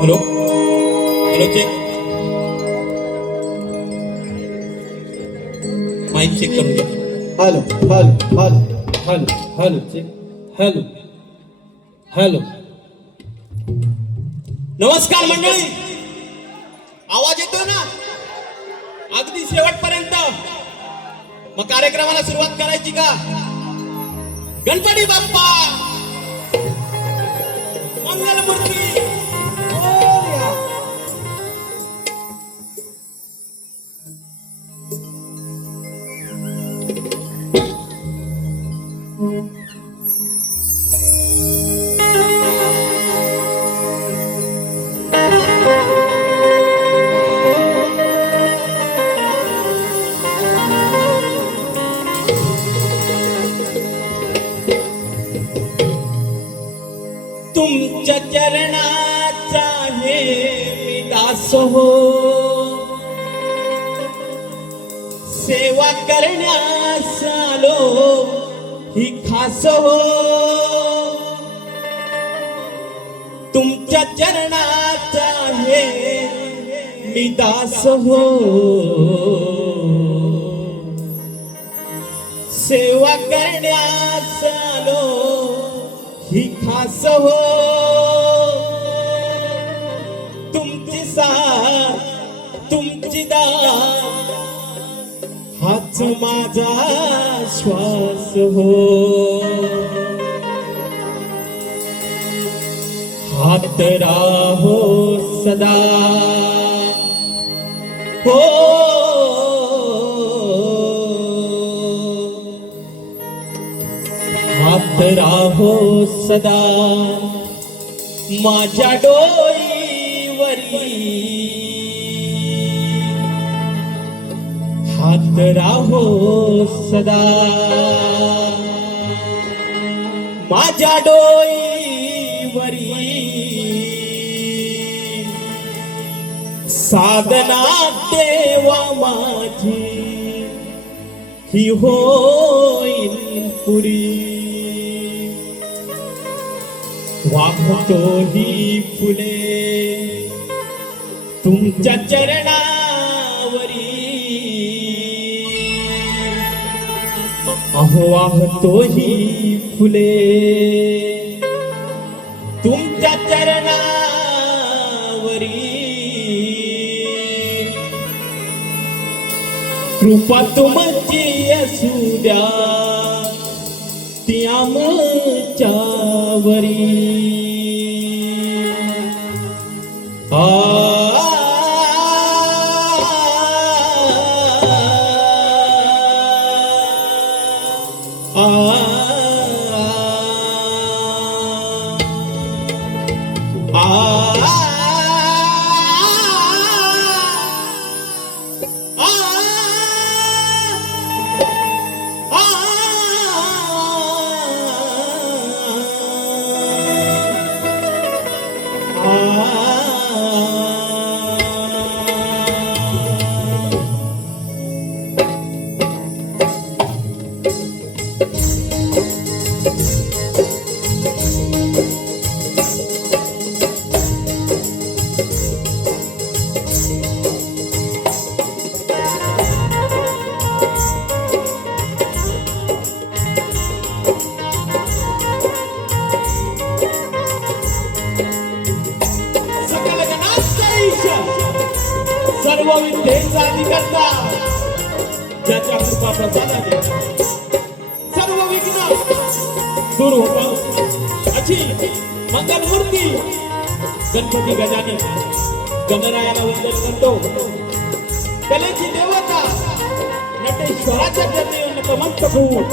Hello hello check mic check करून घ्या. Hello hello hello hello hello check hello hello. नमस्कार मंडळी, आवाज येतो ना अगदी शेवटपर्यंत. मग कार्यक्रमाला सुरुवात करायची का? गणपती बाप्पा मंगलमूर्ती. तुमच्या चरणाचा हे मी दास हो, सेवा करण्यास आलो ही खास हो. तुमच्या चरणाचा हे मी दास हो, सेवा करण्यास आलो ही खास हो. तुमची साथ तुमची दात हाच माझा श्वास हो. हात राहो सदा हो, हात राहो सदा माझ्या डोईवरी. हात राहो सदा माझ्या डोईवरी. साधना देवा माझी ही होईल पुरी. वाहतो ही फुले तुमच्या चरणावरी. अहो वाहतो ही फुले तुमच्या चरणावरी. कृपा तुमची असू द्या ती आमच्यावरी. विद्येचा अधिकर्ता ज्याच्या कृपा प्रसादाने सर्व विघ्न दूर होतात अशी मंगलमूर्ती गणपती गजानन गणरायाला वंदन करतो. कलेची देवता नटेश्वराच्या चरणी नतमस्तक होऊन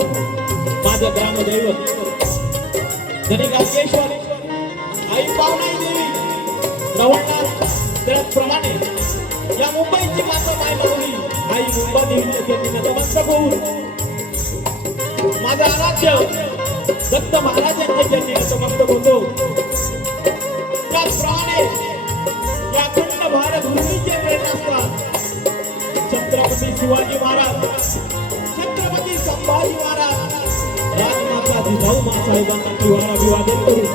माझं ग्रामदैवत धनिकाकेश्वर आई पावनाई देवी रवळनाथ त्याचप्रमाणे या मुंबईची माता माय माऊली आई मुंबा देवीच्या चरणी नतमस्तक होऊन माझं आराध्य दत्त महाराजांच्या चरणी नतमस्तक होतो. त्याचप्रमाणे या अखंड भारत भूमीचे प्रेरणास्थान छत्रपती शिवाजी महाराज छत्रपती संभाजी महाराज राजमाता जिजाऊ मासाहेबांना त्रिवार अभिवादन करून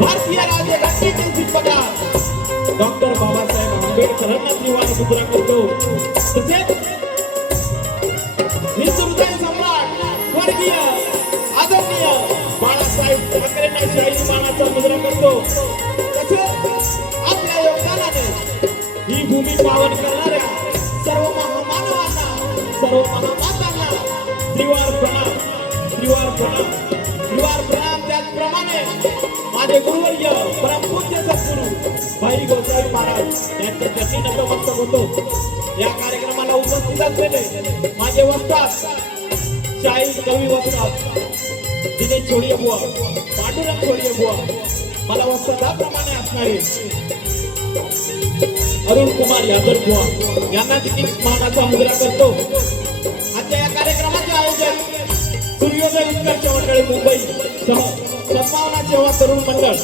भारतीय राज्यघटनेचे शिल्पकार डॉक्टर बाबासाहेब आंबेडकरांना त्रिवार मुद्रा करतो. तसेच हिंदुहृदय सम्राट स्वर्गीय आदरणीय बाळासाहेब ठाकरेंना शाही मानाचा मुद्रा करतो. तसेच आपल्या योगदानाने ही भूमी पावन करणाऱ्या सर्व महामानवांना सर्व महामातांना त्रिवार प्रणाम त्रिवार प्रणाम त्रिवार प्रणाम. त्याचप्रमाणे माझे गुरुवर्य परमपूज्य सद्गुरू भाई गोसावी महाराज यांच्या चरणी नतमस्तक होतो. या कार्यक्रमाला उपस्थित असलेले माझे वस्ताद शाहीर कवी वस्ताद दिनेश छोडिये बुवा पांडुरंग छोडिये बुवा मला वस्तादाप्रमाणे असणारे अरुण कुमार यादव बुवा यांना देखील मानाचा मुद्रा करतो. आजच्या या कार्यक्रमाचे आयोजन सूर्योदय उत्कर्ष मंडळ मुंबई सह सद्भावना सेवा तरुण मंडळ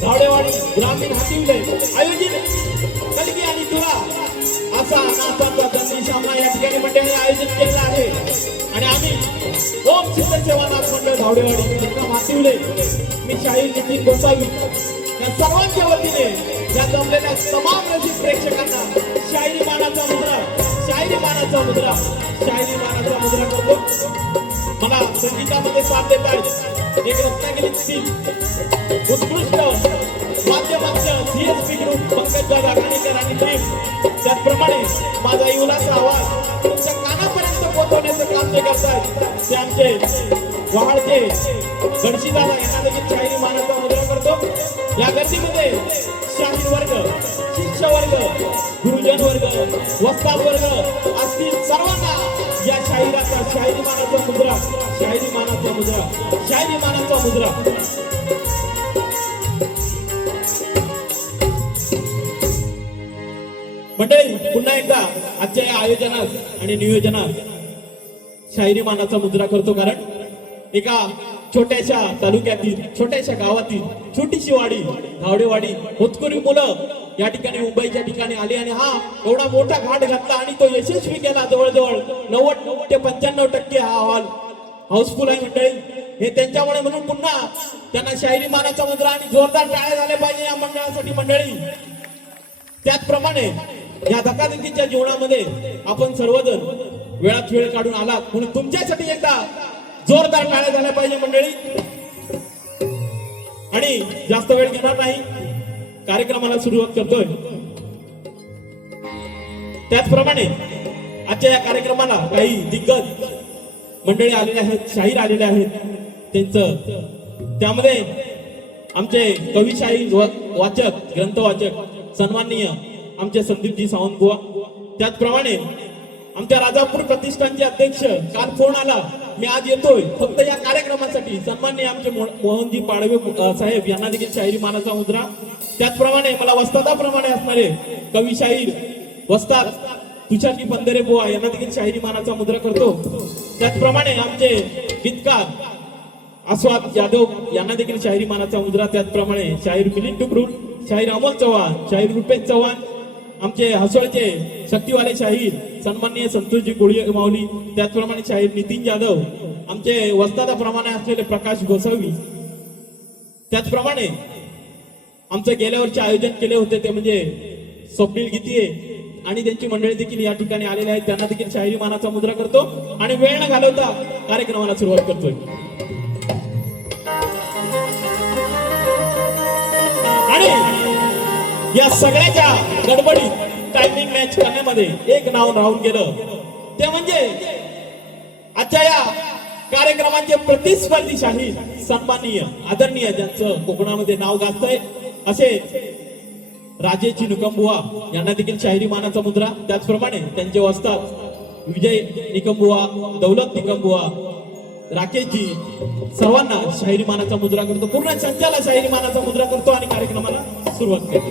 धावडेवाडी ग्रामीण हातिवले आयोजित कलगी आणि तुला असा नाचाचा दंडी सामना या ठिकाणी मंडळाने आयोजित केलेला आहे. आणि आम्ही ओम सिद्ध सेवानाथ मंडळ धावडेवाडी मुक्काम हातिवले मी शाहीर नितीन गोसावी या सर्वांच्या वतीने या जमलेल्या तमाम रसिक प्रेक्षकांना शायरी मानाचा मुद्रा शायरी मानाचा मुद्रा शायरी मानाचा मुद्रा करतो. मला संगीतामध्ये साथ देत आहेत एक रत्नागिरीतील उत्कृष्ट माध्यमांच्या CSP ग्रुप पंकजदादा घाणेकर आणि टीम. त्याचप्रमाणे माझा इवलाचा आवाज तुमच्या कानापर्यंत पोहोचवण्याचं काम जे करतात ते आमचे वहाडचे गणशीदादा यांना देखील शायरी मानाचा मुद्रा करतो. या गर्दीमध्ये शाहीर वर्ग शिष्य वर्ग गुरुजन वर्ग वस्ताद वर्ग असतील सर्वांना या शाहिराचा शायरी मानाचा मुद्रा शायरी मानाचा मुद्रा शायरी मानाचा मुद्रा. मंडळी पुन्हा एकदा आजच्या या आयोजनात आणि नियोजनात शायरी मानाचा मुद्रा करतो. कारण एका छोट्याशा तालुक्यातील छोट्याशा गावातील छोटीशी वाडी धावडेवाडी होतकरी मुलं या ठिकाणी मुंबईच्या ठिकाणी आली आणि हा एवढा मोठा घाट घातला आणि तो यशस्वी केला. जवळजवळ 90 ते 95% हा हॉल हाऊसफुल आहे मंडळी. हे त्यांच्यामुळे म्हणून पुन्हा त्यांना शायरी मानाचा मुद्रा आणि जोरदार टाळ्या झाल्या पाहिजे या मंडळासाठी मंडळी. त्याचप्रमाणे या धकाधकीच्या जीवनामध्ये आपण सर्वजण वेळात वेळ काढून आलात म्हणून तुमच्यासाठी एकदा जोरदार टाळ्या झाल्या पाहिजे मंडळी. आणि जास्त वेळ घेणार नाही कार्यक्रमाला सुरुवात करतोय. त्याचप्रमाणे आजच्या या कार्यक्रमाला काही दिग्गज मंडळी आलेले आहेत शाहीर आलेले आहेत. त्यांचं त्यामध्ये आमचे कवी शाहीर वाचक ग्रंथवाचक सन्माननीय आमचे संदीपजी सावंत बुवा. त्याचप्रमाणे आमच्या राजापूर प्रतिष्ठानचे अध्यक्ष काल फोन आला मी आज येतोय फक्त या कार्यक्रमासाठी सन्माननीय आमचे मोहनजी पाडवे साहेब यांना देखील शायरी मानाचा मुद्रा. त्याचप्रमाणे मला वस्तादाप्रमाणे असणारे कवी शाहीर वस्ताद तुषारजी पंधरे बुवा यांना देखील शायरी मानाचा मुद्रा करतो. त्याचप्रमाणे आमचे गीतकार आस्वाद यादव यांना देखील शायरी मानाचा मुद्रा. त्याचप्रमाणे शाहीर मिलिंद टुकरूल शाहीर अमोल चव्हाण शाहीर रुपेश चव्हाण आमचे हसवळचे शक्तीवाले शाहीर सन्माननीय संतोषजी कोळी माऊली. त्याचप्रमाणे शाहीर नितीन जाधव आमचे वस्तादाप्रमाणे असलेले प्रकाश गोसावी. त्याचप्रमाणे आमचं गेल्या वर्षी आयोजन केले होते ते म्हणजे स्वप्नील गीतीये आणि त्यांची मंडळी देखील या ठिकाणी आलेले आहेत. त्यांना देखील शायरी मानाचा मुद्रा करतो आणि वेळ न घालवता कार्यक्रमाला सुरुवात करतोय. आणि या सगळ्याच्या गडबडीत टायमिंग मॅच करण्यामध्ये एक नाव राहून गेलं, ते म्हणजे आजच्या या कार्यक्रमाचे प्रतिस्पर्धी शाहीर, सन्माननीय आदरणीय ज्यांचं कोकणामध्ये नाव गाजतंय असे राजेची निकमबुवा यांना देखील शाहिरी मानाचा मुद्रा, त्याचप्रमाणे त्यांचे वस्ताद विजय निकमबुवा, दौलत निकमबुवा, राकेशजी सर्वांना शाहिरी मानाचा मुद्रा करतो, पूर्ण संचाला शाहिरी मानाचा मुद्रा करतो आणि कार्यक्रमाला सुरुवात करतो.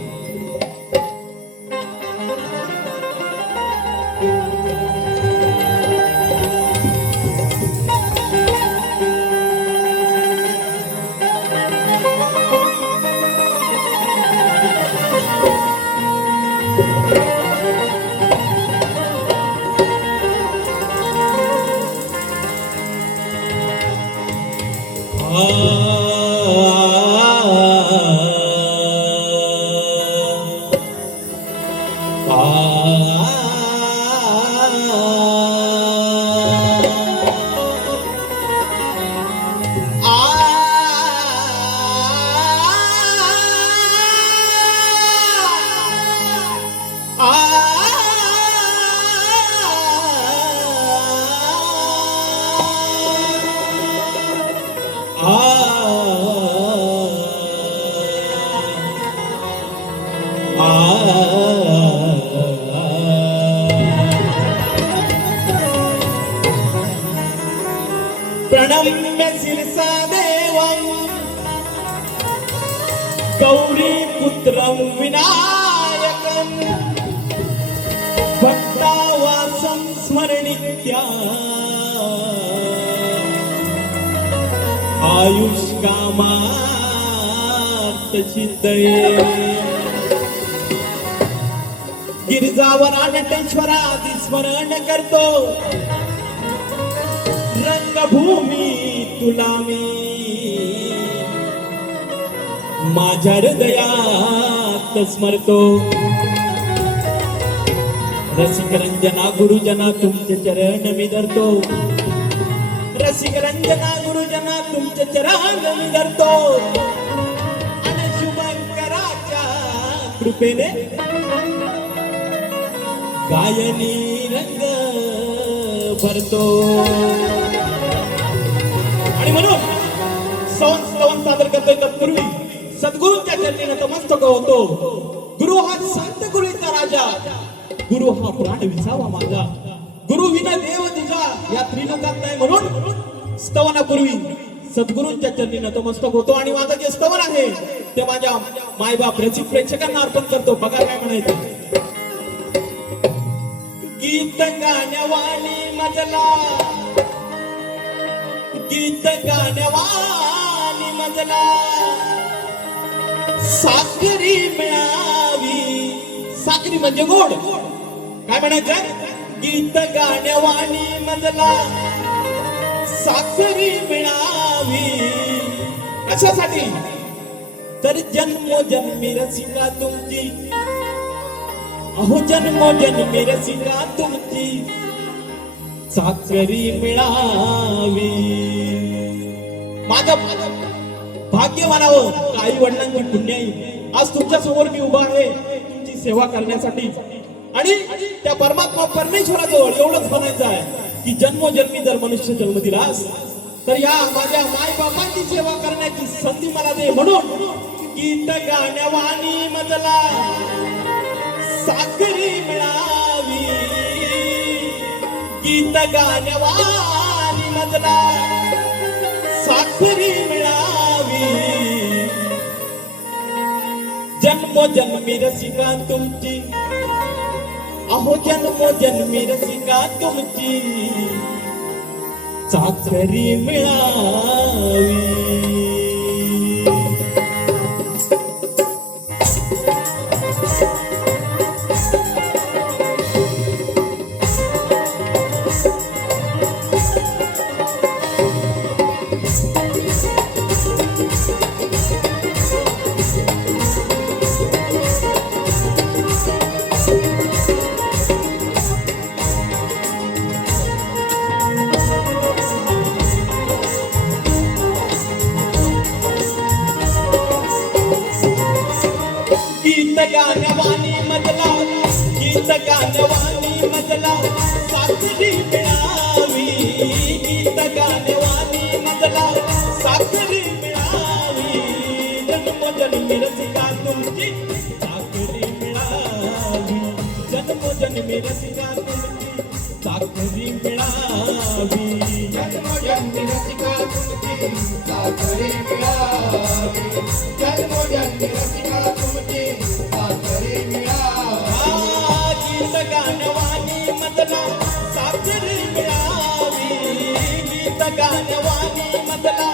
प्रणम्य शिरसा देवं गौरी पुत्रं विनायकं भक्तावासं स्मरणित्या आयुष्कामार्थसिद्धये गिरिजावरा नटेश्वरा स्मरण करतो, रंगभूमी तुला मी माझ्या हृदयात स्मरतो. रसिक रंजना गुरुजना तुमचे चरण मी धरतो, रसिक रंजना गुरुजना तुमचे चरण मी धरतो, आणि शुभंकराच्या कृपेने गायनी रंग भरतो. आणि म्हणून स्तवन सादर करतोय तत्पूर्वी सद्गुरूंच्या चरणी नतमस्तक होतो. गुरु हा संत गुरुचा राजा, गुरु हा प्राण विसावा माझा, गुरु विना देव तुझा या त्रिलोकात नाही. म्हणून स्तवनापूर्वी सद्गुरूंच्या चरणी नतमस्तक होतो आणि माझं जे स्तवन आहे ते माझ्या मायबाप रसिक प्रेक्षकांना अर्पण करतो. बघा काय म्हणायचं. गीत गाण्यावाणी मजला, गीत गाण्यावाणी मजला साखरी मिळावी. साखरी म्हणजे गोड. काय म्हणायचं. गीत गाण्यावाणी मजला साखरी मिळावी. कशासाठी. तर जन्मोजन्मी रसिका तुमची, अहो जन्मोजन्मी रसिका तुमची साखरी मिळावी. माझं भाग्य म्हणावं, आई वडिलांची पुण्याई आज तुमच्या समोर मी उभा आहे तुमची सेवा करण्यासाठी. आणि त्या परमात्मा परमेश्वराजवळ एवढंच म्हणायचं आहे की जन्मोजन्मी जर मनुष्य जन्म दिलास तर या माझ्या माय बापांची सेवा करण्याची संधी मला दे. म्हणून गीत गाण्यावाणी मजला साखरी मिळावी. गीत गाण्यावाणी मजला साखरी मिळावी. जन्मोजन्मी रसिका तुमची, अहो जन्मोजन्मी रसिका तुमची साखरी मिळावी. साखरी मिळावी जन्मोजन्मी रसिका तुमची साखरी मिळावी गीत गाणवानी मधला साखरी मिळावी गीत गाणवानी मधला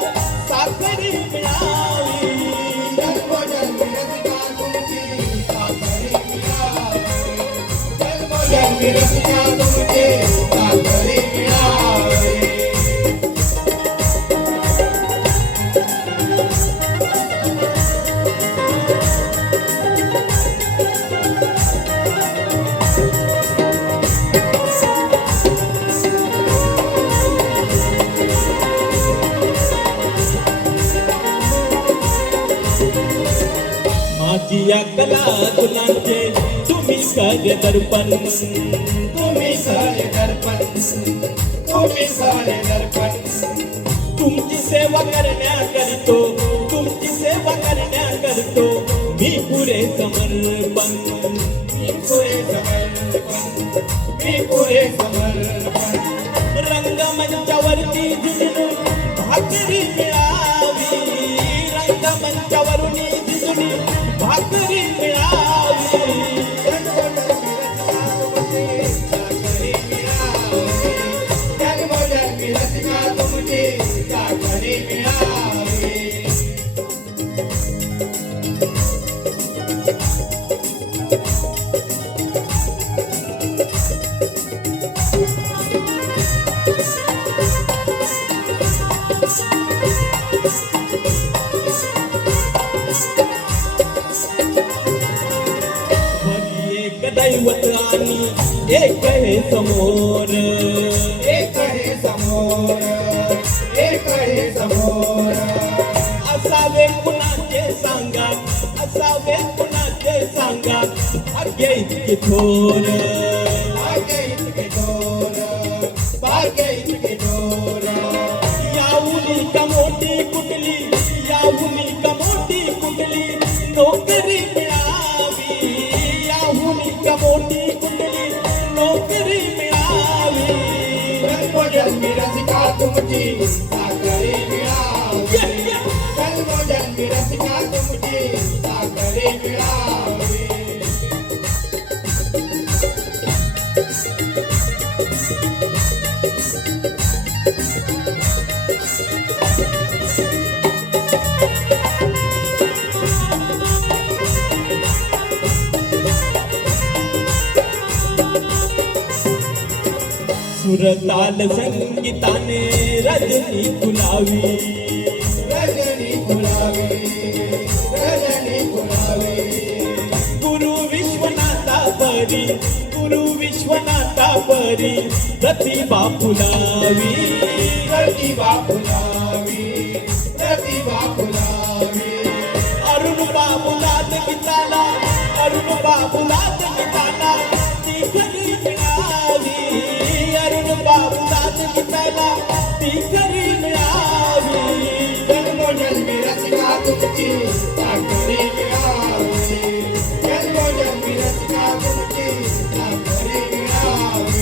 साखरी मिळावी जन्मोजन्मी रसिका तुमची साखरी मिळावी जन्मोजन्मी रसिका तुमची साखरी मिळावी माझी या कला गुणांचे तुम्ही कर दर्पण तुम्ही सारे दर्पण तुम्ही सारे दर्पण तुमची सेवा करण्याकरतो तुमची सेवा करण्याकरतो मी पुरे समर्पण मी पुरे समर्पण मी पुरे समर्पण रंगमंचावरती झुजून भाकरी मिळावी रंगमंचावरून झुजून भाकरी मिळावी जन्मोजन्मी रसिका तुमची साखरी मिळावी हरी एक दैवत आणि एक हे समोर एक आहे समोर एक आहे समोर असावे कुणाचे सांगा असावे कुणाचे सांगा भाग्य इतके थोर भाग्य इतके थोर भाग्य इतके थोर याहुनी का मोठी कुठली याहुनी का मोठी कुठली नोकरी मिळावी याहुनी का मोठी कुठली नोकरी मिळावी जन्मोजन्मी रसिका तुमची साखरी मिळावी जन्मोजन्मी रसिका तुमची साखरी मिळावी सुरताल संगीताने रजनी फुलावी रजनी फुलावी रजनी फुलावी गुरु विश्वनाथा परी गुरु विश्वनाथा परी प्रतिभा फुलावी प्रतिभा फुलावी प्रतिभा फुलावी अरुण बाबुलात गीताला अरुण बाबुलात गीताला ती खरी मिळावी अरुण बाबुलात गीताला ती खरी मिळावी जन्मोजन्मी रसिका तुमची साखरी मिळावी जन्मोजन्मी रसिका तुमची साखरी मिळावी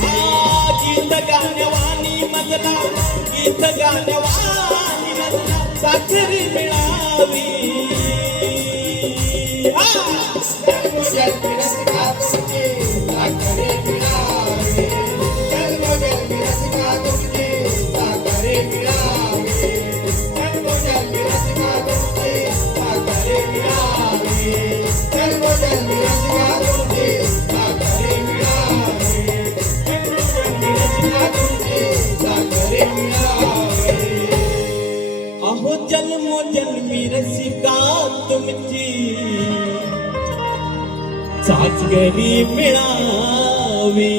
गीत गाण्यावानी मजला गीत गाण्यावानी मजला साखरी मिळावी जन्मोजन्मी रसिका तुमची साखरी मिळावी जन्मोजन्मी रसिका तुमची साखरी मिळावी जन्मोजन्मी रसिका तुमची साखरी मिळावी जन्मोजन्मी रसिका तुमची साखरी मिळावी जन्मोजन्मी रसिका तुमची साखरी मिळावी अहो जन्मोजन्मी रसिका तुमची साखरी मिळावी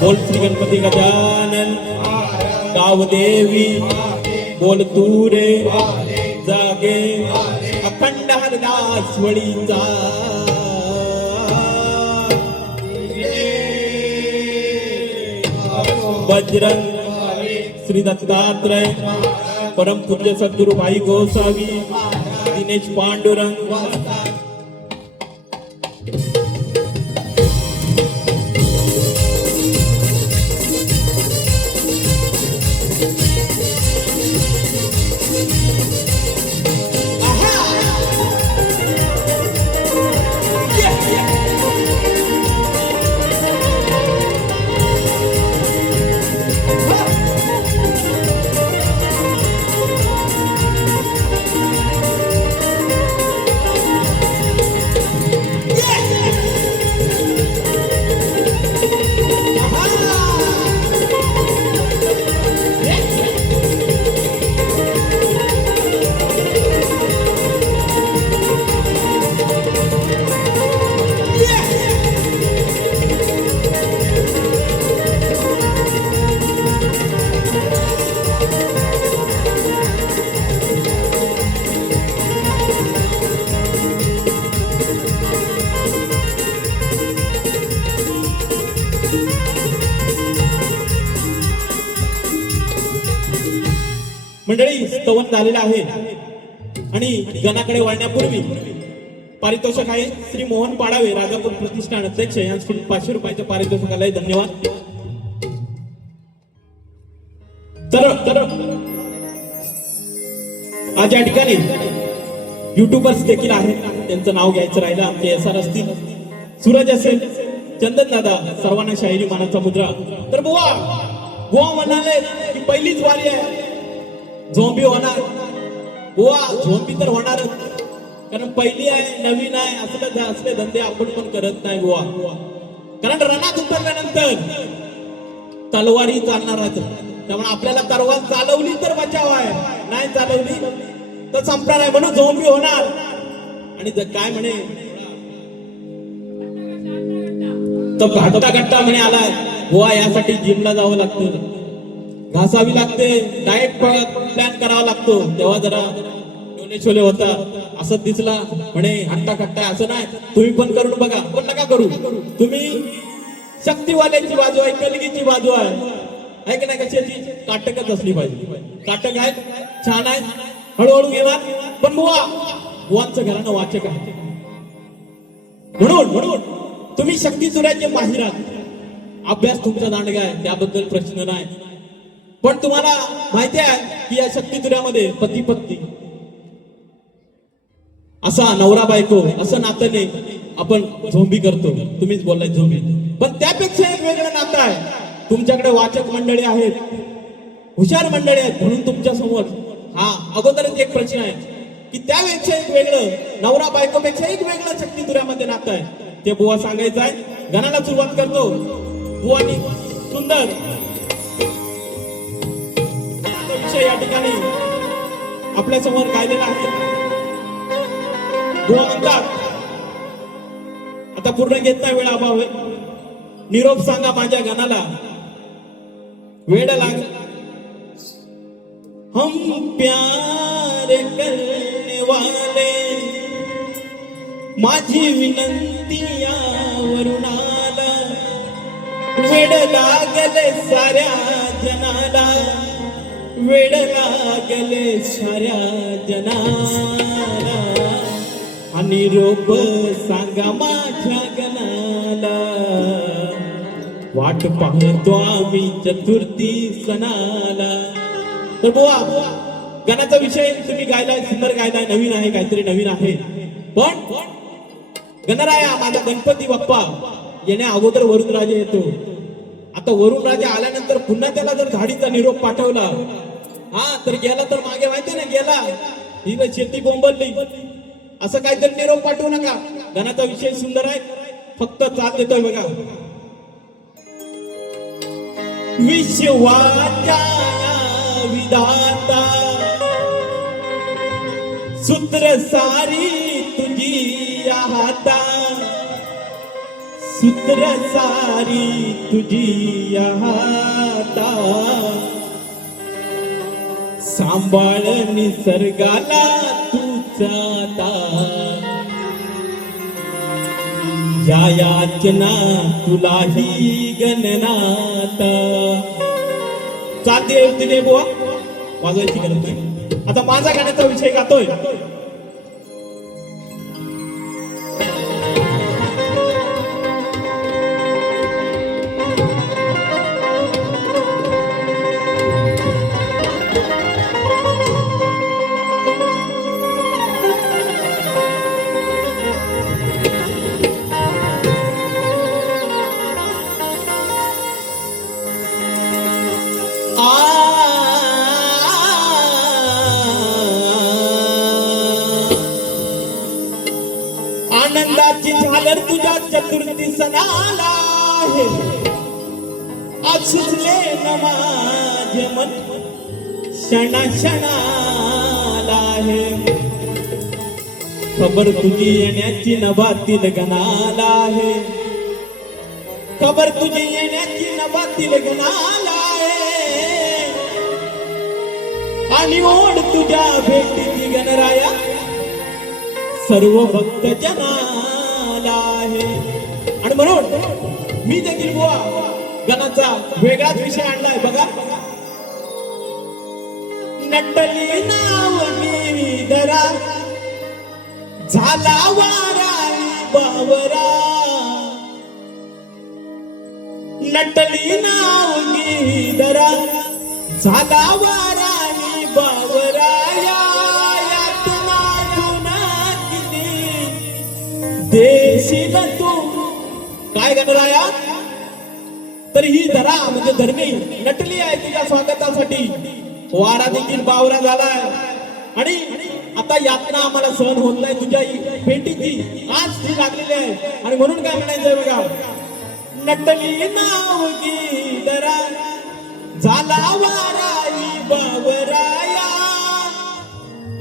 बोल श्री गणपती गजानन गावदेवी बोल तूरे जागे अखंड हरदास वळीचा बजरंग श्री दत्तात्रय परम पूज्य सद्गुरु भाई गोसावी दिनेश पांडुरंग मंडळी स्तवन झालेलं आहे आणि गणाकडे वळण्यापूर्वी पारितोषिक आहे श्री मोहन पाडावे राजापूर प्रतिष्ठान अध्यक्ष यांच्याकडून 500 रुपयाचं पारितोषिक आलंय. धन्यवाद. तर आज या ठिकाणी युट्यूबर्स देखील आहेत, त्यांचं नाव घ्यायचं राहिलं. आमचे एसआर असतील, सूरज असेल, चंदन दादा, सर्वांना शाहिरी मानाचा मुद्रा. तर बुवा म्हणाले की पहिलीच वारी आहे, झोंबी होणार. बुवा झोंबी तर होणारच, कारण पहिली आहे, नवीन आहे. असले धंदे आपण पण करत नाही बुवा, कारण रणात उतरल्यानंतर तलवारी चालणार. त्यामुळे आपल्याला तलवार चालवली तर बचाव आहे, नाही चालवली तर संपणार आहे. म्हणून झोंबी होणार. आणि काय म्हणे तर घट्टा म्हणे आला बुवा, यासाठी जिमला जावं लागतं, घासावी लागते, डाएट प्लॅन करावा लागतो. तेव्हा जरा छोले होता असं दिसला म्हणे हट्टा असं नाही. तुम्ही पण करून बघा, पण नका करू. तुम्ही शक्तीवाल्याची बाजू आहे, कलगीची बाजू आहे की नाही? कशाची? काटकच असली पाहिजे. काटक आहे, छान आहे, हळूहळू घेणार. पण बुवांचं घरानं वाचक आहे. म्हणून तुम्ही शक्ती चुऱ्याचे माहिर आहात. अभ्यास तुमचा दांडगा आहे, त्याबद्दल प्रश्न नाही. पण तुम्हाला माहिती आहे की या शक्ती चुऱ्यामध्ये पती पत्नी असा नवरा बायको असं नातं नाही. आपण झोंबी करतो, तुम्हीच बोललाय झोंबी. पण त्यापेक्षा एक वेगळं नातं आहे. तुमच्याकडे वाचक मंडळी आहेत, हुशार मंडळी आहेत. म्हणून तुमच्या समोर अगोदरच एक प्रश्न आहे की त्यापेक्षा एक वेगळं, नवरा बायकोपेक्षा एक वेगळं शक्ती चुऱ्यामध्ये नातं आहे. ते बुवा सांगायचं आहे. गाण्याला सुरुवात करतो. बुवानी सुंदर विषय या ठिकाणी आपल्या समोर गायलेला आहे. बुवा म्हणतात, आता पूर्ण घेत नाही, वेळ अभाव आहे. निरोप सांगा माझ्या गाण्याला, वेळ लाग. हम प्यार करने वाले, माझी विनंती यावरून आला. वेड लागले साऱ्या जनाला, वेड लागले साऱ्या जनाला. आणि रोप सांगा माझ्या गणाला, वाट पाहतो आम्ही चतुर्थी सणाला. तर बुवा गणाचा विषय तुम्ही गायलाय, सुंदर गायलाय, नवीन आहे, काहीतरी नवीन आहे. पण गणराया माझा गणपती बाप्पा येण्या अगोदर वरुण राजे येतो. आता वरुण राजा आल्यानंतर पुन्हा त्याला जर झाडीचा निरोप पाठवला, तर गेला तर मागे माहिती ना, गेला ही शेती बोंबलली, असं काहीतरी निरोप पाठवू नका. गणाचा विषय सुंदर आहे, फक्त चाल देतोय बघा. विश्वाच्या विधाता, सूत्र सारी तुझी हाता, सूत्र सारी तुझी हाता. सांभाळ निसर्गाला तुझा, या याचना तुलाही गणनाता. चालते तिने बुवा वाजवायची गरज नाही. आता माझा गाण्याचा विषय गातोय. आनंदाची झालर तुझ्या चतुर्थी सणाला आहे. आज सुचले न माझे मन क्षणा क्षणाला आहे. खबर तुझी येण्याची नभातील गणाला आहे. खबर तुझी येण्याची नभातील गणाला आहे. आणि ओढ तुझ्या भेटीची गणराया सर्व भक्त जनाला आहे. आणि म्हणून मी देखील बुवा गणाचा वेगळाच विषय आणलाय बघा. नटली नाव गिरीधरा झाला वारा बावरा नटली नाव गिरीधरा झाला वारा बावरा यात नागुना किती देशील तू काय गणराया तर ही धरा म्हणजे धरणी नटली आहे तुझ्या स्वागतासाठी वारा देखील बावरा झालाय आणि आता यातना आम्हाला सहन होत नाही तुझ्या भेटीची आज ती लागलेली आहे आणि म्हणून काय म्हणायचंय बघा नटली नाव गिरीधरा झाला वारा बावराया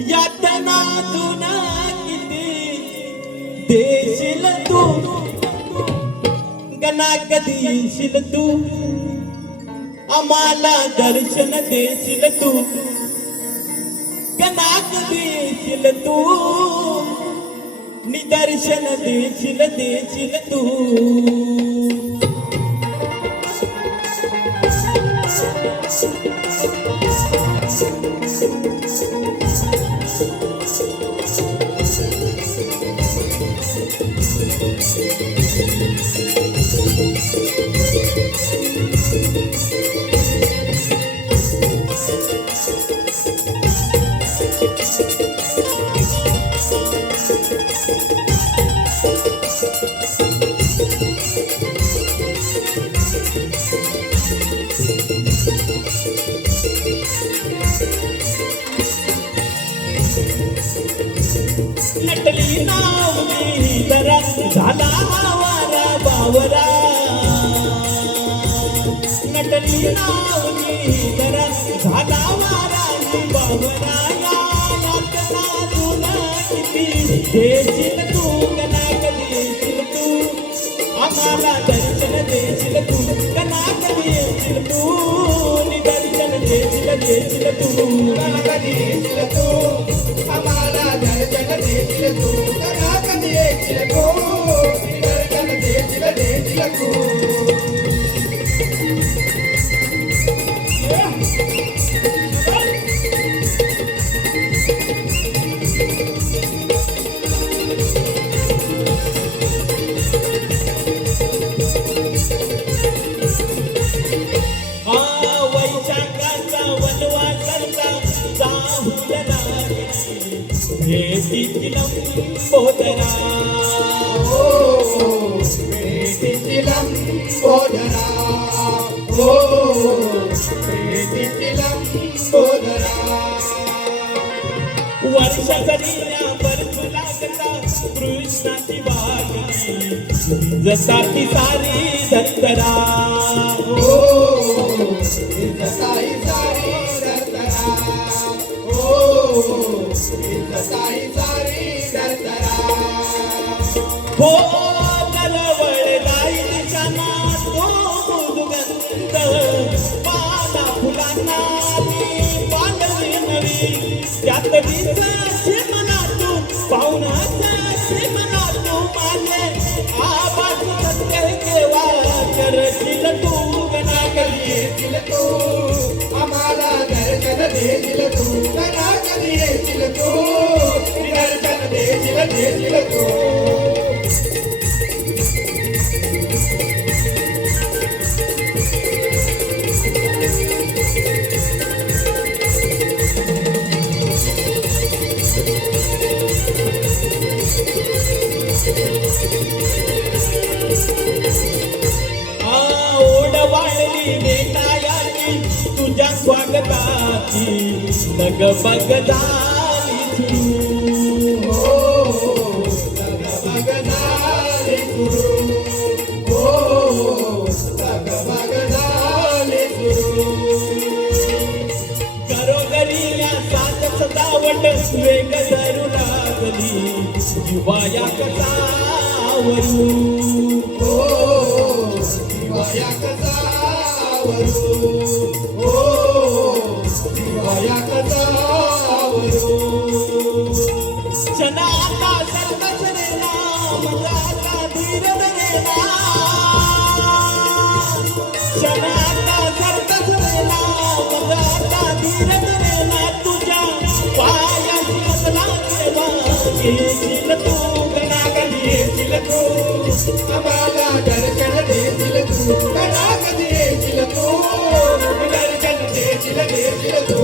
यातना तुना किती देशील तू गणा कधी येशील तू आम्हाला दर्शन देशील तू गणा कधी येशील तू निदर्शन देशील तू नटली नाव गिरीधरा झाला वारा बावरा नटली नाव गिरीधरा झाला वारा बावरा यातना तुला किती देशील तू गणा कधी येशील तू आम्हाला दर्शन देशील तू गणा कधी येशील तू निदर्शन देशील तू गणा कधी येशील तू आम्हाला दर्शन देशील तू गणा कधी येशील तू दर्शन देशील तू वैशाखाचा वनवा करता जाहुल लागली भेटीची लंबोदरा भेटीची लंबोदरा भेटीची लंबोदरा वर्ष करिया बरसू लागता कृष्णाची वागली जसा ती सारी दत्तरा साई सारी दर्दरा साई सारी दर्दरा हो नरवळ लाई दिशाना तो दुर्गंध पाना फुलांना पांढरी नवी त्यात दिसाचे मना तू पाहुणाचे मना तू माझे आवाज सत्य केवा करशील तू गणा कधी येशील तू आम्हाला दर्शन देशील तू गणा कधी येशील तू दर्शन देशील तू ओढ वाढली नेटायाची तुझ्या स्वागताची नग बगदाली भगदाले गुरु भगदाले गुरु घरोघरी या सात सजावट वेग धरू लागली जीवाया कसावरू दिवाया कसावरू दिवाया कसावरू क्षणा आता सर्वच रेना मजा आता धीर धरेना क्षणा आता सर्वच रेना मजा आता धीर धरेना तू येशील तू कणा कधी येशील तू आम्हाला दर्शन देशील तू कणा कधी येशील तू दर्शन देशील तू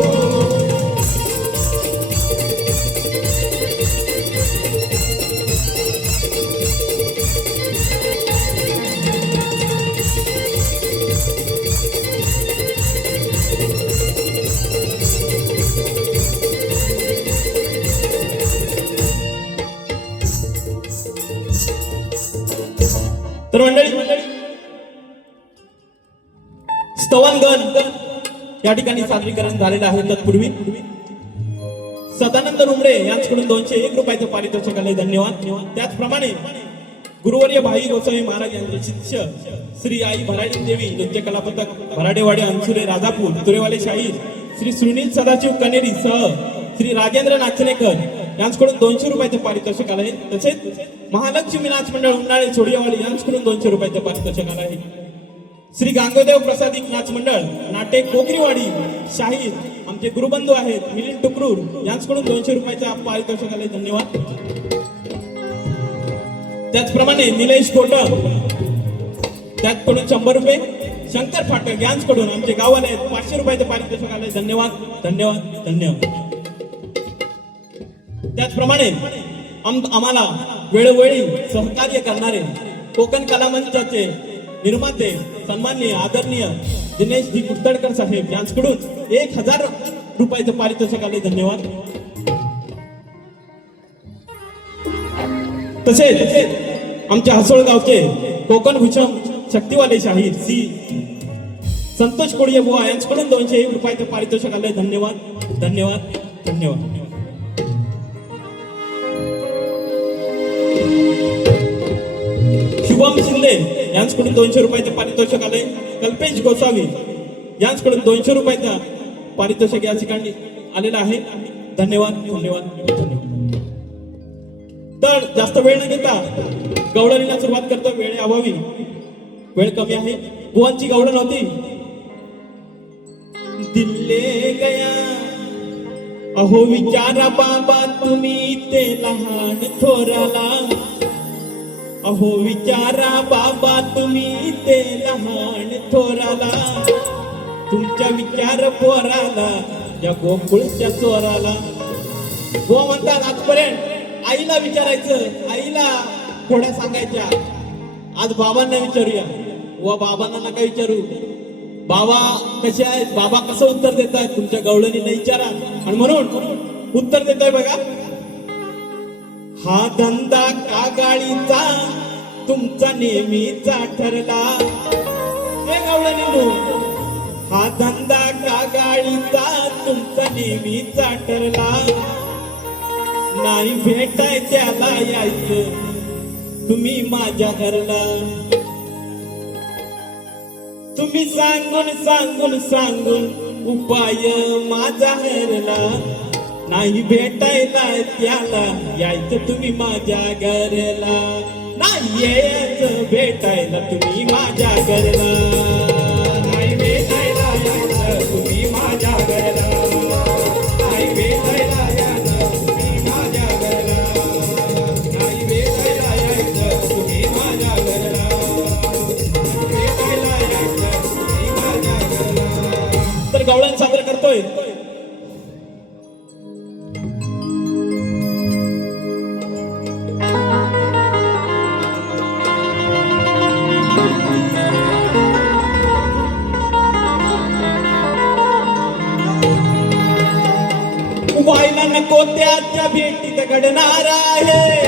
तर मंडळी स्तवनगण या ठिकाणी सादरीकरण झालेलं आहे. तत्पूर्वी सदानंद रुमडे यांच्याकडून 201 रुपयाचं पारितोषिक आले. धन्यवाद. त्याचप्रमाणे गुरुवर्य भाई गोसावी महाराज यांचे शिष्य श्री आई भराडी देवी नृत्य कला पथक भराडेवाडे अंसुरे राजापूर तुरेवाले शाहीर श्री सुनील सदाशिव कनेरी सह श्री राजेंद्र नाचनेकर यांच्याकडून 200 रुपयाचं पारितोषिक आलं आहे. तसेच महालक्ष्मी नाच मंडळ उन्हाळे सोडियावाडी यांच्याकडून 200 रुपयाचं पारितोषिक आलं आहे. श्री गांगोदेव प्रसादिक नाच मंडळ नाटे कोकरीवाडी शाहीर आमचे गुरुबंधू आहेत मिलिंद टुकरूर यांच्याकडून 200 रुपयाचं पारितोषिक आलं. धन्यवाद. त्याचप्रमाणे निलेश कोटक त्याचकडून 100 रुपये शंकर फाटक यांच्याकडून आमचे गावाले आहेत 500 रुपयाचं पारितोषिक आले. धन्यवाद. धन्यवाद. धन्यवाद. त्याचप्रमाणे आम्हाला वेळोवेळी सहकार्य करणारे कोकण कला मंचाचे निर्माते सन्माननीय आदरणीय दिनेशजी कुडतडकर साहेब यांच्याकडून 1000 रुपयाचं पारितोषिक आले. धन्यवाद. तसेच आमच्या हसोळ गावचे कोकण भूषण शक्तिवाले शाहीर सी संतोष कोडिये बुवा यांच्याकडून 201 रुपयाचं पारितोषिक आले. धन्यवाद. धन्यवाद. धन्यवाद. शुभम शिंदे यांच्याकडून 200 रुपयाचं पारितोषिक आले. कल्पेश गोसावी यांच्याकडून 200 रुपयाचं पारितोषिक या ठिकाणी आलेलं आहे. धन्यवाद. धन्यवाद. धन्यवाद. तर जास्त वेळ न घेता गवळणीला सुरुवात करतो. वेळेअभावी वेळ कमी आहे. बुवांची गवळण होती. दिल्ले गया अहो विचारा बाबा तुम्ही ते लहान थोराला अहो विचारा बाबा तुम्ही ते लहान थोराला तुमच्या विचार पोराला या गोकुळच्या चोराला. बुवा म्हणतात आजपर्यंत आईला विचारायचं आईला थोड्या सांगायच्या. आज बाबांना विचारूया. व बाबांना नका विचारू. बाबा कसे आहेत बाबा कसं उत्तर देत आहेत तुमच्या गवळणीने विचारा. आणि म्हणून उत्तर देत आहे बघा. हा धंदा कागाळीचा तुमचा नेहमीचा ठरला. हे गवळणीनो हा धंदा कागाळीचा तुमचा नेहमीचा ठरला. नाही भेटाय त्याला यायचं तुम्ही माझ्या घरला. तुम्ही सांगून सांगून सांगून उपाय माझा हरला. नाही भेटायला त्याला यायचं तुम्ही माझ्या घरला. नाही यायचं भेटायला तुम्ही माझ्या घरला. नाही भेटायला यायचं तुम्ही माझ्या घरला. नाही भेटायला यायचं तुम्ही माझ्या घरला. नाही भेटायला यायचं तुम्ही माझ्या घरला. भेटायला यायचं तुम्ही माझ्या घरला. तर गवळण साजरा करतोय. व्हायला नको त्याच्या भेटीत घडणार आहे.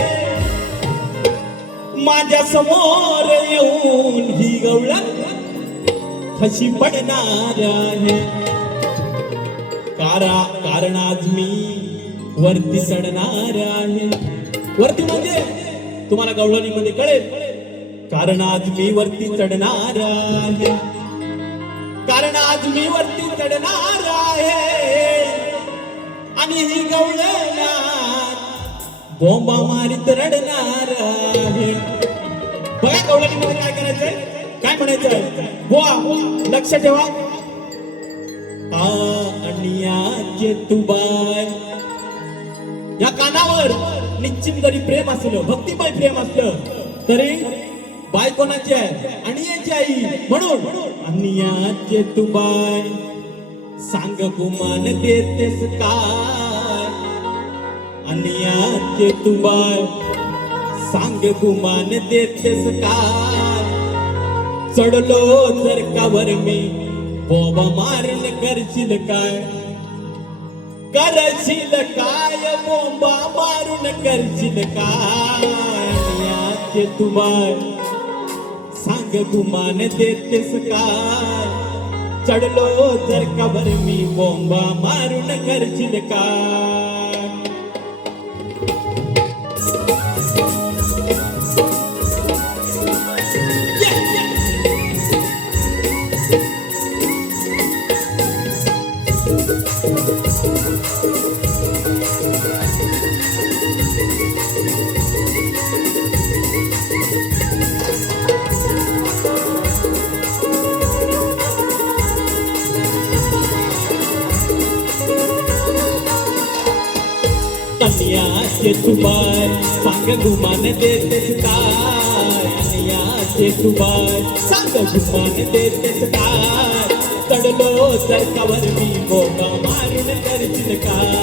माझ्या समोर येऊन ही गवळण कशी पडणार आहे. कारण आज मी वरती चढणार आहे. वरती म्हणजे तुम्हाला गवळणीमध्ये कळेल. कारण आज मी वरती चढणार आहे. कारण आज मी वरती चढणार आहे. आणि ही गवळण बोंबा मारीत रडणार आहे. बघा गवळणीमध्ये काय करायचंय काय म्हणायचंय. बुवा लक्ष ठेवा. आणि आजे तू बाय या कानावर निश्चित जरी प्रेम असलं भक्तिमय प्रेम असलं तरी बाय कोणाची आहे अनियाची आई म्हणून अनियाचे तू बाय सांग गुमान देतेस काय अनियाचे तू बाय सांग गुमान देतेस काय चढलो जर कावर मी बोबा मारून करशील काय बोंबा मारून करशील काय अनियाचे तू बाय सांग गुमान देतेस काय चढलो जर कावर मी बोंबा मारून करशील काय अनियाचे तू बाय सांग गुमान देतेस काय अनियाचे तू बाय सांग गुमान देतेस काय चढलो जर कावर मी बोबा मारून करशील काय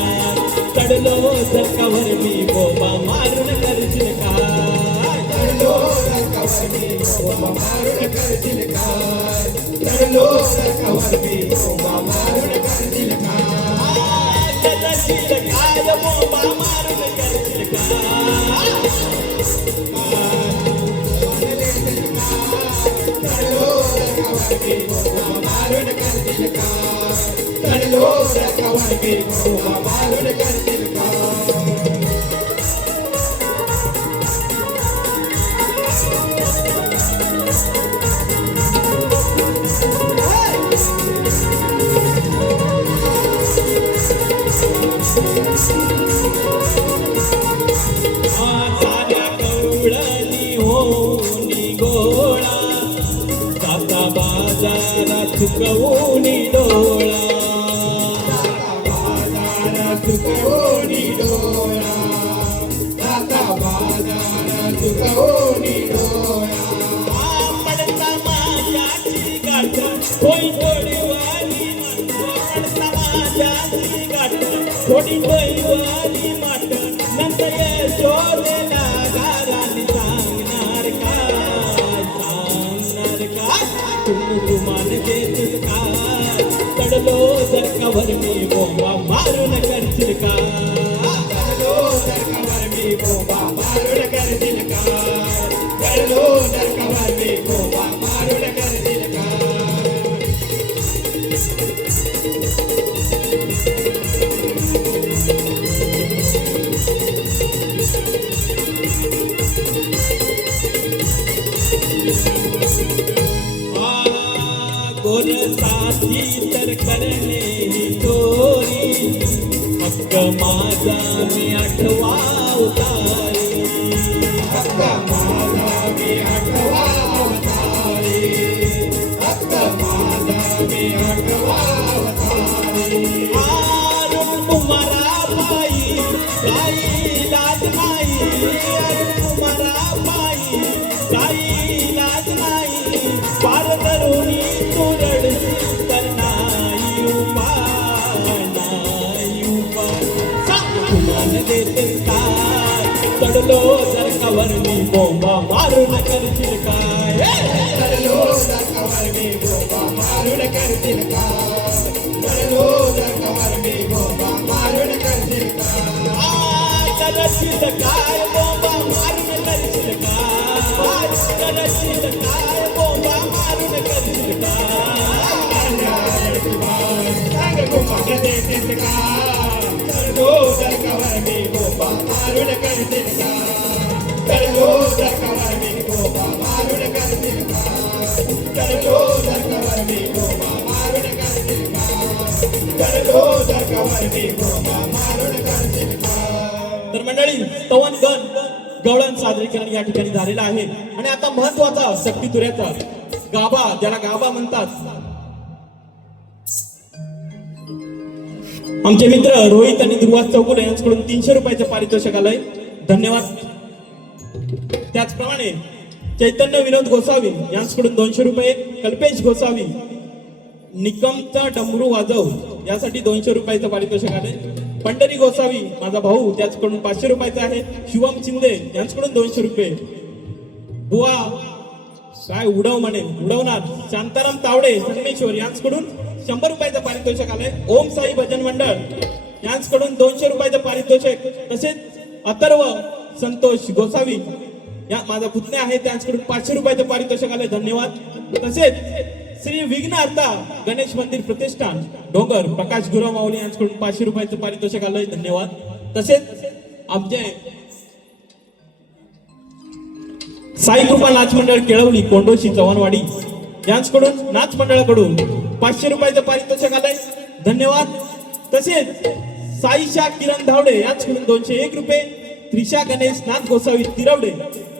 चढलो जर कावर मी बोबा मारून करशील काय चढलो जर कावर मी बोबा मारून करशील काय चढलो जर कावर मी बोबा मारून करशील काय करशील काय बोबा मारून करशील काय चढलो जर कावर मी बोबा मारून करशील काय चढलो जर कावर मी बोबा मारून करशील काय साऱ्या कवळणी होनी गोळा जाता बाजारात चुकवूनी डोळा बाजारात चुकवूनी डोळा जाता बाजारात चुकवूनी डोळा पडता माझ्याची गाठ होई थोडी वाली पडता माझ्याची गाठ थोडी वाली माठ नंतर यशोदेला गाराने सांगणार काय गुमान देतेस काय चढलो जर कावर मी बोंबा मारून करशील काय चढलो जर कावर मी बोबा मारून करशील काय चढलो जर कावर मी बोबा मारून करशील काय गोर साथी तर करणे ही चोरी हक्क माझा मी आठवा उतारी हक्क माझा मी आठवा अवतारी हक्क माझा मी आठवा अवतारी अरुण कुमारा बाई काही लाज नाही अरुण कुमारा बाई काही लाज नाही पार करुणी तू रडशील तर नाही उपाय सांग गुमान देतेस काय चढलो जर कावर मी बोंबा मारून करशील काय चढलो जर कावर मी बोबा मारून करशील काय चढलो जर कावर मी बोबा मारून करशील काय करशील काय बोंबा मारून करशील काय करशील काय बोंबा मारून करशील काय सांग गुमान देतेस काय चढलो जर कावर मी बोबा मारून करशील काय चढलो जर कावर मी बोबा मारून करशील काय चढलो जर कावर मी बोबा मारून करशील काय चढलो जर कावर मी बोबा मारून करशील काय तर मंडळी तवन गण गवळण सादरीकरण या ठिकाणी झालेलं आहे आणि आता महत्वाचा शक्ती तुऱ्याचा गाभा ज्याला गाभा म्हणतात आमचे मित्र रोहित आणि ध्रुवाज चौगुले यांच्याकडून 300 रुपयाचं पारितोषिक आलंय धन्यवाद. त्याचप्रमाणे चैतन्य विनोद गोसावी यांच्याकडून 200 रुपये, कल्पेश गोसावी निकमचा डमरू वाजव यासाठी 200 रुपयाचं पारितोषिक आले. पंढरी गोसावी माझा भाऊ त्याचकडून 500 रुपयाचा आहे. शिवम शिंदे यांच्याकडून 200 रुपये. बुवा काय उडवणार शांताराम तावडे संगमेश्वर यांच्याकडून 100 रुपयाचं पारितोषिक आलंय. ओम साई भजन मंडळ यांच्याकडून 200 रुपयाचं पारितोषिक. तसेच अथर्व संतोष गोसावी या माझा पुतण्या आहे त्यांच्याकडून 500 रुपयाचं पारितोषिक आलंय. धन्यवाद. तसेच श्री विघ्नहर्ता गणेश मंदिर प्रतिष्ठान डोंगर प्रकाश गुरव माऊली यांच्याकडून 500 रुपयाचं पारितोषिक आलंय. धन्यवाद. तसेच आमचे साई कृपा नाच मंडळ केळवली कोंडोशी चव्हाणवाडी यांच्याकडून नाच मंडळाकडून 500 रुपयाचं पारितोषिक आलंय. धन्यवाद. तसेच साईशा किरण धावडे यांच्याकडून 201 रुपये. त्रिशा गणेश नाथ गोसावी तिरवडे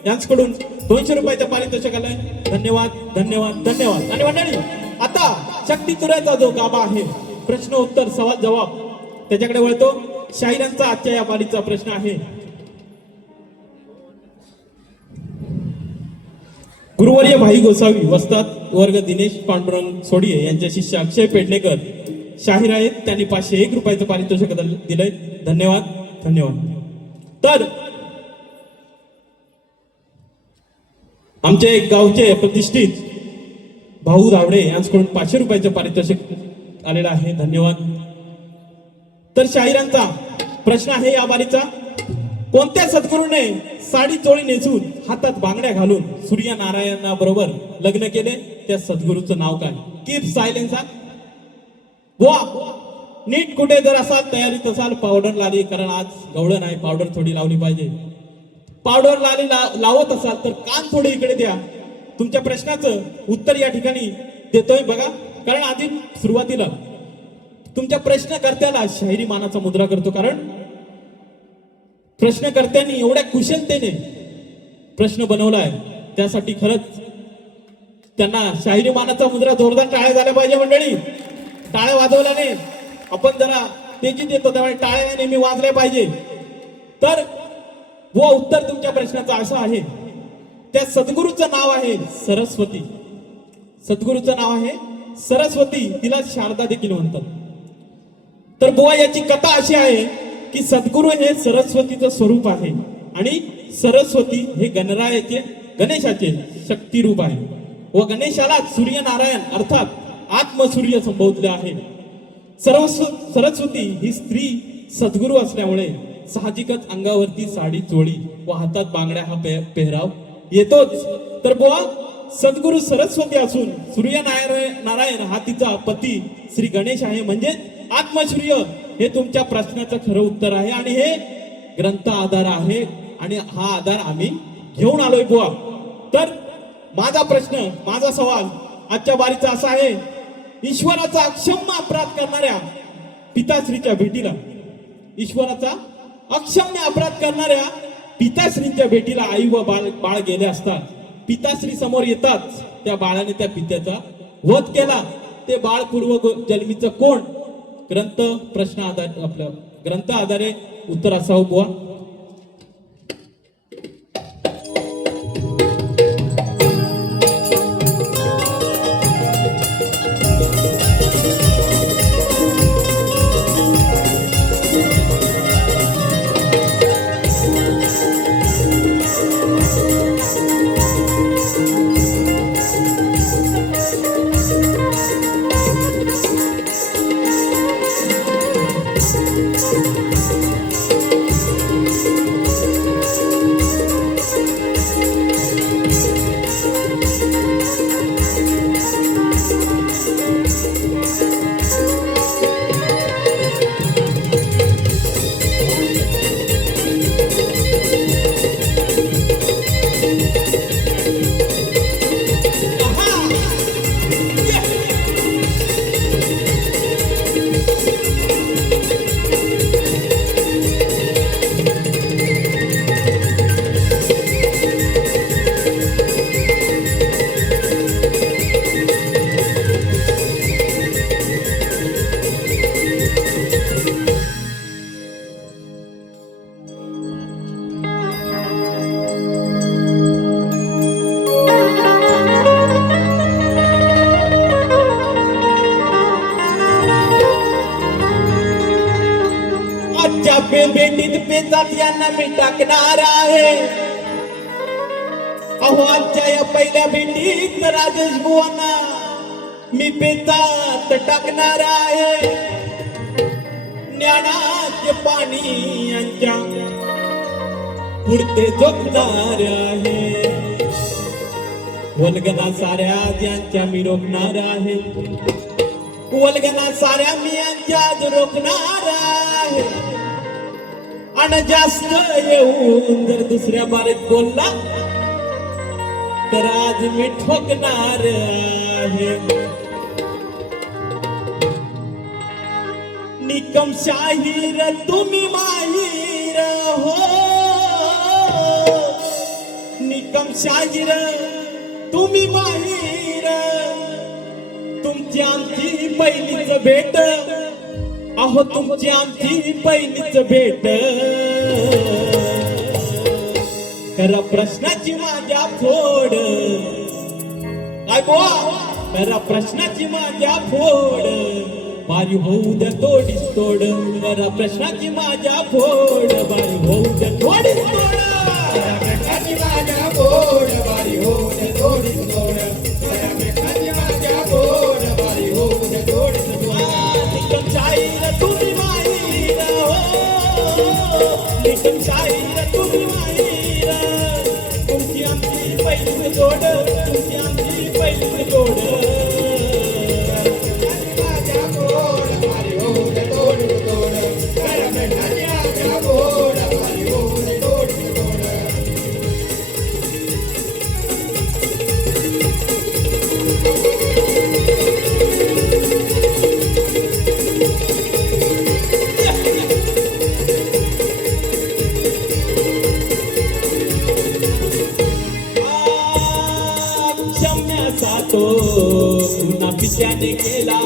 यांच्याकडून 200 रुपयाचं पारितोषिक आलंय. धन्यवाद धन्यवाद धन्यवाद. आणि मंडळी आता शक्ती तुऱ्याचा जो गाभा आहे प्रश्न उत्तर सवाल जवाब त्याच्याकडे वळतो. शाहिरांचा आजच्या या पालीचा प्रश्न आहे. गुरुवर्य भाई गोसावी वस्तात वर्ग दिनेश पांडुरंग सोडिये यांचे शिष्य अक्षय पेडणेकर शाहीर आहेत. त्यांनी 501 रुपयाचं पारितोषिक दिलंय. धन्यवाद धन्यवाद. तर आमचे गावचे प्रतिष्ठित भाऊ धावडे यांच्याकडून 500 रुपयाचं पारितोषिक आलेलं आहे. धन्यवाद. तर शाहिरांचा प्रश्न आहे या बारीचा. कोणत्या सद्गुरूने साडी चोळी नेसून हातात बांगड्या घालून सूर्यनारायणा बरोबर लग्न केले? त्या सद्गुरूचं नाव काय? Keep silence. वा नीट कुठे जर असाल तयारीत असाल पावडर लाली, कारण आज गवळण आहे, पावडर थोडी लावली पाहिजे. पावडर लाली लावत असाल तर कान थोडे इकडे द्या. तुमच्या प्रश्नाचं उत्तर या ठिकाणी देतोय बघा. कारण आधी सुरुवातीला तुमच्या प्रश्नकर्त्याला शाहिरी मानाचा मुद्रा करतो. कारण प्रश्नकर्त्यांनी एवढ्या कुशलतेने प्रश्न बनवलाय त्यासाठी खरंच त्यांना शाहिरी मानाचा मुद्रा जोरदार टाळ्या झाल्या पाहिजे. मंडळी टाळ्या वाजवल्या नाही. आपण जरा तेजीत येतो त्यामुळे टाळ्या नेहमी वाजल्या पाहिजे. तर व उत्तर तुमच्या प्रश्नाचं असं आहे. त्या सद्गुरूचं नाव आहे सरस्वती. सद्गुरूचं नाव आहे सरस्वती. तिला शारदा देखील म्हणतात. तर बुवा याची कथा अशी आहे की सद्गुरू हे सरस्वतीचं स्वरूप आहे आणि सरस्वती हे गणेशाचे शक्ती रूप आहे. व गणेशाला सूर्यनारायण अर्थात आत्मसूर्य संबोधले आहे. सरस्वती ही स्त्री सद्गुरू असल्यामुळे साहजिकच अंगावरती साडी चोळी व हातात बांगड्या हा पेहराव येतोच. तर बुवा सद्गुरू सरस्वती असून सूर्यनारायण हा तिचा पती श्री गणेश आहे. म्हणजे आत्मसूर्य हे तुमच्या प्रश्नाचं खरं उत्तर आहे आणि हे ग्रंथ आधार आहे आणि हा आधार आम्ही घेऊन आलोय बुवा. तर माझा प्रश्न, माझा सवाल आजच्या बारीचा असा आहे. ईश्वराचा अक्षम्य अपराध करणाऱ्या पिताश्रीच्या भेटीला, ईश्वराचा अक्षम्य अपराध करणाऱ्या पिताश्रींच्या भेटीला आई व बाळ गेले असतात. पिताश्री समोर येतात. त्या बाळाने त्या पित्याचा वध केला. ते बाळ पूर्व जन्मीचं कोण? ग्रंथ प्रश्न आधार आपल्या ग्रंथ आधारे उत्तर असावं बुवा. आमच्या भेटीत पेचात यांना मी टाकणार आहे. अहो आमच्या या पहिल्या भेटीत राजेश बुवांना मी पेचात टाकणार आहे. ज्ञानाचे पाणी यांच्या पुरते झोपणार आहे. वल्गना साऱ्या यांच्या मी रोखणार आहे. वल्गना साऱ्या मी यांच्या रोखणार आहे. आणि जास्त येऊन जर दुसऱ्या बारीत बोलला तर आज मी ठोकणार आहे. निकम शाहीर तुम्ही माहीर हो. निकम शाहीर तुम्ही माहीर. तुमची आमची पहिलीच भेट. अहो तुमची आमची पहिलीच भेट. करा प्रश्नाची माझ्या फोड. काय बुवा करा प्रश्नाची माझ्या फोड. बारी होऊ द्या तोडीस तोड. करा प्रश्नाची माझ्या फोड. बारी होऊ द्या तोडीस तोड. प्रश्नाची माझ्या फोड. बारी होऊ द्या तोडीस तोड. प्रश्नाची माझ्या फोड. बारी होऊ द्या तोडीस तोड. निकम शाहीर तुम्ही माहीर हो. निकम शाहीर तुम्ही माहीर. तुमची आमची पहिलीच जोड. तुमची आमची पहिलीच जोड. माझ्या फोड. बारी होऊ द्या तोडीस तोड. प्रश्नाची माझ्या फोड. बारी होऊ द्या तोडीस तोड. क्षम्याचा तो पुन्हा पित्याने केला.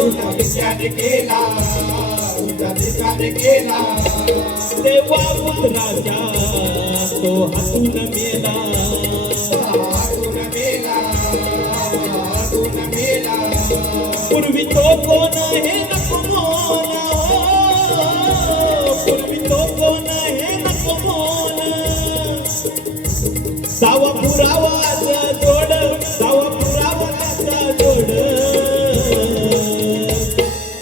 उन्हा पित्याने केला. उन्हा पित्याने केला. देवा पुत्राच्या तो हातून मेला. हातून मेला. हातून मेला. पूर्वी तो कोण हे नको मोला. पूर्वी तो कोण हे नको मोला. सावा पुरावाचा जोड. सावा पुरावाचा जोड.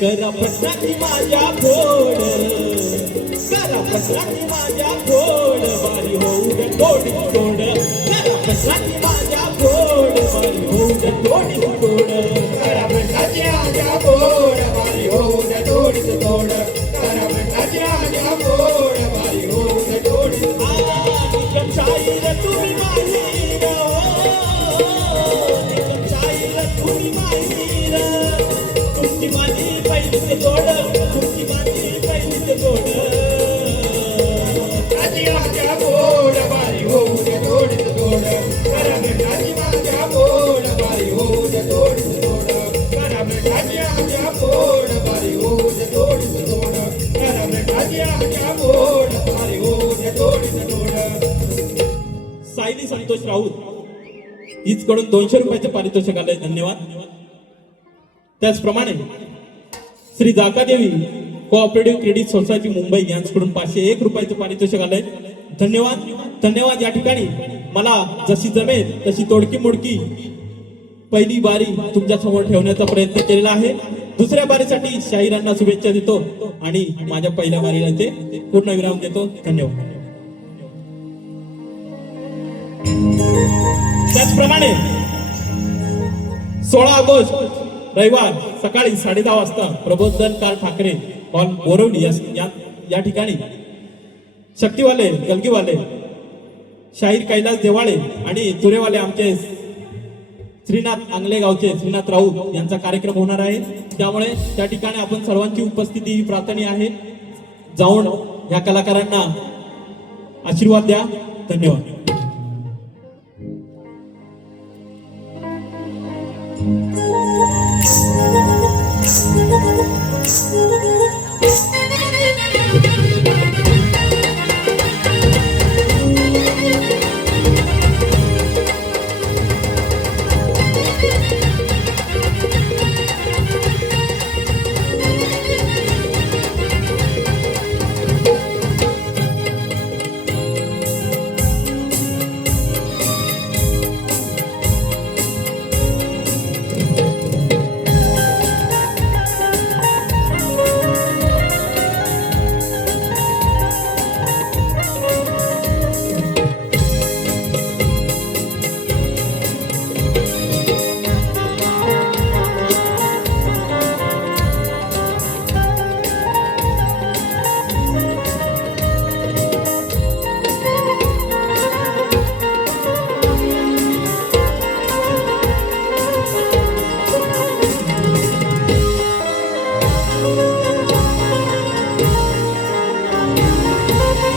करा प्रश्नाची माझ्या फोड. करा प्रश्नाची माझ्या फोड. बारी होऊ द्या तोडी तोड. करा प्रश्नाची माझ्या फोड. बारी होऊ द्या तोडी तोड. करा प्रश्नाची माझ्या फोड. बारी होऊ द्या तोडीस तोड. करा प्रश्नाची माझ्या फोड. बारी होऊ द्या तोडीस तोड. निकम शाहीर तुम्ही माहीर हो. निकम शाहीर तुम्ही माहीर. तुमची माझी पहिलीच जोड. तुमची माझी पहिलीच जोड. प्रश्नाची माझ्या फोड. बारी होऊ द्या तोडीस तोड. करा प्रश्नाची माझ्या फोड. बारी होऊ द्या तोडीस तोड. करा प्रश्नाची माझ्या फोड. बारी होऊ द्या तोडीस तोड. करा प्रश्नाची माझ्या फोड. बारी होऊ द्या तोडीस तोड. सायली संतोष राऊत हीचकडून 200 रुपयाचे पारितोषिक आलंय. धन्यवाद. त्याचप्रमाणे Shri Jakadevi cooperative credit society Mumbai यांच्याकडून 501 रुपयाचं पारितोषिक आलंय. धन्यवाद. धन्यवाद. या ठिकाणी मला जशी जमेल तशी तोडकी मोडकी पहिली बारी तुमच्या समोर ठेवण्याचा प्रयत्न केलेला आहे. दुसऱ्या बारीसाठी शाहिरांना शुभेच्छा देतो आणि माझ्या पहिल्या बारीला ते पूर्ण विराम देतो. धन्यवाद. त्याचप्रमाणे 16 ऑगस्ट रविवार सकाळी 10:30 वाजता प्रबोधनकार ठाकरे हॉल बोरवली या ठिकाणी शक्तीवाले गलगीवाले शाहीर कैलास देवाळे आणि तुरेवाले आमचे श्रीनाथ आंगले गावचे श्रीनाथ राऊत यांचा कार्यक्रम होणार आहे. त्यामुळे त्या ठिकाणी आपण सर्वांची उपस्थिती प्रार्थनीय आहे. जाऊन या कलाकारांना आशीर्वाद द्या. धन्यवाद. का